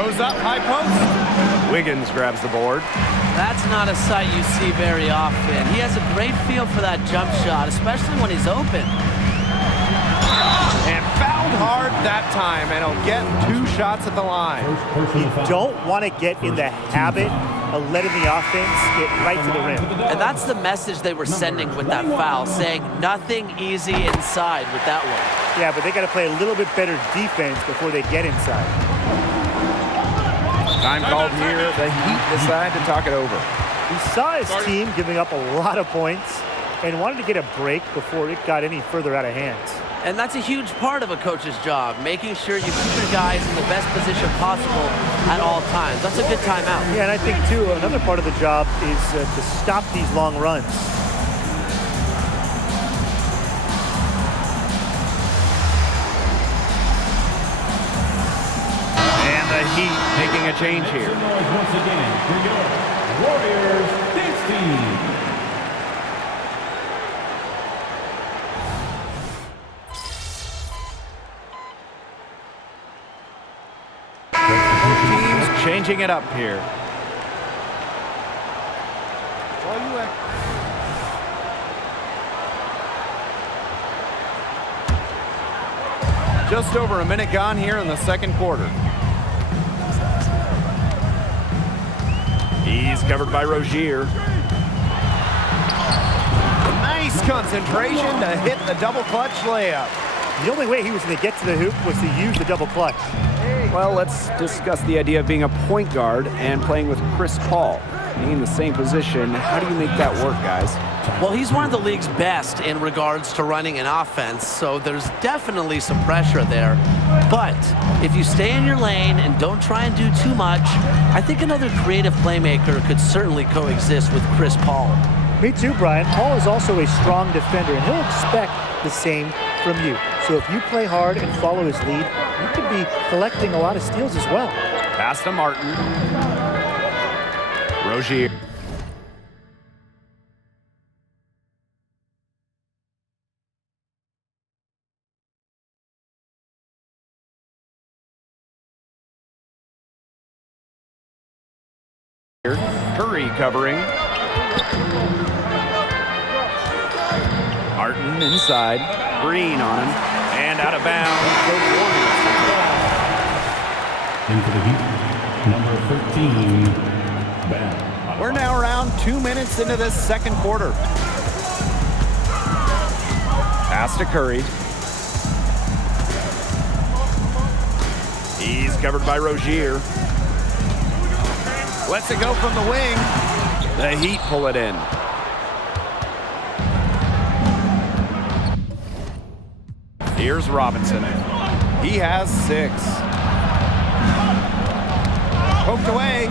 Goes up, high post. Wiggins grabs the board. That's not a sight you see very often. He has a great feel for that jump shot, especially when he's open. And fouled hard that time, and he'll get 2 shots at the line. You don't want to get in the habit of letting the offense get right to the rim. And that's the message they were sending with that foul, saying nothing easy inside with that one. Yeah, but they got to play a little bit better defense before they get inside. Time called here. The Heat decide to talk it over. He saw his team giving up a lot of points and wanted to get a break before it got any further out of hand. And that's a huge part of a coach's job, making sure you keep your guys in the best position possible at all times. That's a good timeout. Yeah, and I think, too, another part of the job is to stop these long runs. And the Heat making a change here. Once again, for your Warriors dance team. Teams changing it up here. Just over a minute gone here in the second quarter. He's covered by Rozier. Nice concentration to hit the double clutch layup. The only way he was going to get to the hoop was to use the double clutch. Well, let's discuss the idea of being a point guard and playing with Chris Paul. Being in the same position, how do you make that work, guys? Well, he's one of the league's best in regards to running an offense, so there's definitely some pressure there. But if you stay in your lane and don't try and do too much, I think another creative playmaker could certainly coexist with Chris Paul. Me too, Brian. Paul is also a strong defender, and he'll expect the same from you. So if you play hard and follow his lead, you could be collecting a lot of steals as well. Pass to Martin. Rozier. Curry covering. Martin inside. Green on him. And out of bounds. In for the Heat, number 13, Bam. We're now around 2 minutes into this second quarter. Pass to Curry. He's covered by Rozier. Lets it go from the wing. The Heat pull it in. Here's Robinson. He has 6. Poked away.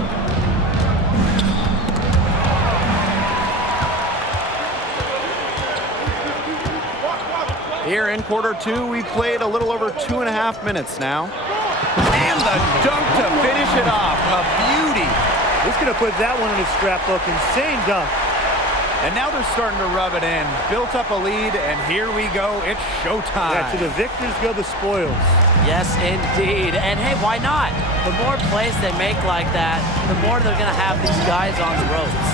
Here in quarter 2, we've played a little over 2.5 minutes now. And the dunk to finish it off. A beauty. He's going to put that one in his scrapbook. Insane dunk. And now they're starting to rub it in. Built up a lead, and here we go. It's showtime. Yeah, to the victors go the spoils. Yes, indeed. And hey, why not? The more plays they make like that, the more they're going to have these guys on the ropes.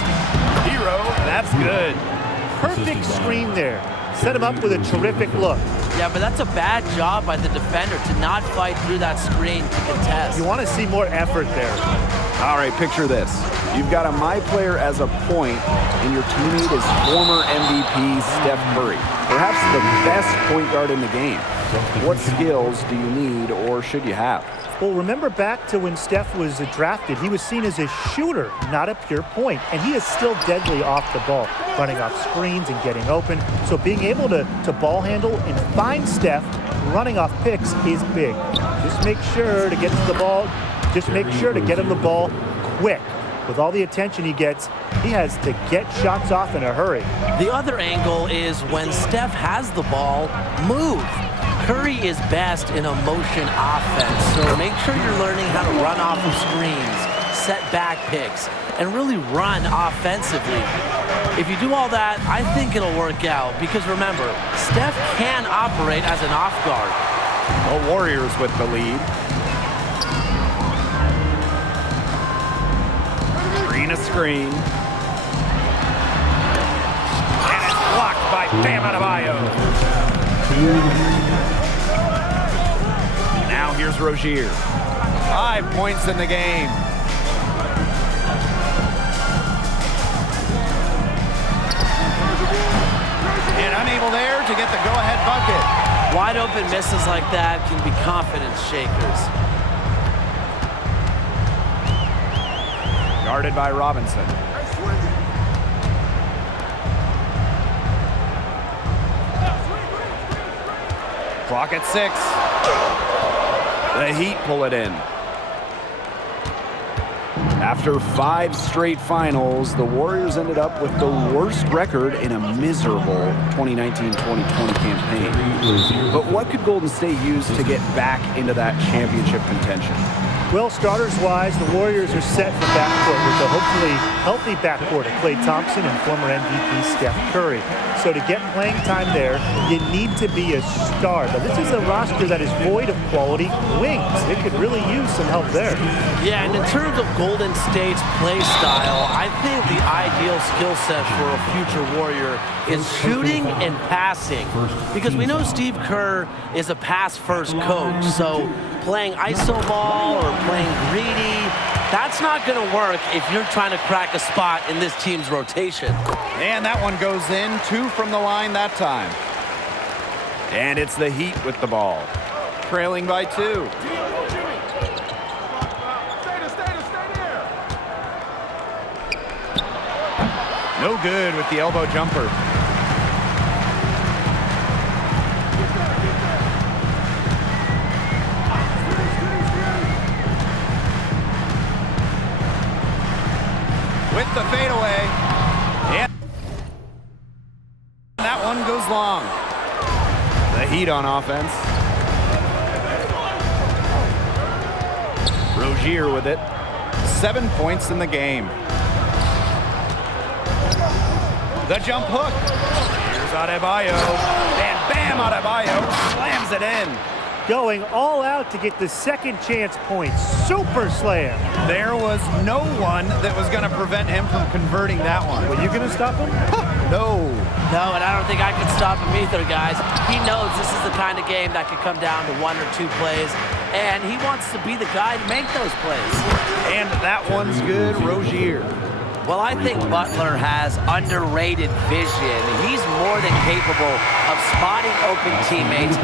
Hero, that's good. Perfect screen there. Set him up with a terrific look. Yeah, but that's a bad job by the defender to not fight through that screen to contest. You want to see more effort there. All right, picture this. You've got a my player as a point, and your teammate is former MVP Steph Curry, perhaps the best point guard in the game. What skills do you need or should you have? Well, remember back to when Steph was drafted, he was seen as a shooter, not a pure point, and he is still deadly off the ball, running off screens and getting open. So being able to ball handle and find Steph running off picks is big. Just make sure to get to the ball. Just make sure to get him the ball quick. With all the attention he gets, he has to get shots off in a hurry. The other angle is when Steph has the ball, move. Curry is best in a motion offense, so make sure you're learning how to run off of screens, set back picks, and really run offensively. If you do all that, I think it'll work out, because remember, Steph can operate as an off guard. The Warriors with the lead. Setting a screen. And it's blocked by Bam Adebayo. Now here's Rozier. 5 points in the game. And unable there to get the go-ahead bucket. Wide open misses like that can be confidence shakers. Guarded by Robinson. Clock at 6. The Heat pull it in. After 5 straight finals, the Warriors ended up with the worst record in a miserable 2019-2020 campaign. But what could Golden State use to get back into that championship contention? Well, starters-wise, the Warriors are set for backcourt with a hopefully healthy backcourt of Klay Thompson and former MVP Steph Curry. So to get playing time there, you need to be a star. But this is a roster that is void of quality wings. It could really use some help there. Yeah, and in terms of Golden State's play style, I think the ideal skill set for a future Warrior is shooting and passing. Because we know Steve Kerr is a pass-first coach, so playing iso ball or playing greedy, that's not going to work if you're trying to crack a spot in this team's rotation. And that one goes in. 2 from the line that time. And it's the Heat with the ball. Trailing by 2. No good with the elbow jumper. With the fadeaway. And that one goes long. The Heat on offense. Rozier with it. 7 points in the game. The jump hook. Here's Adebayo. And Bam Adebayo slams it in. Going all out to get the second chance point. Super slam. There was no one that was going to prevent him from converting that one. Were you going to stop him? No. No, and I don't think I could stop him either, guys. He knows this is the kind of game that could come down to 1 or 2 plays, and he wants to be the guy to make those plays. And that one's good, Rozier. Well, I think Butler has underrated vision. He's more than capable of spotting open teammates,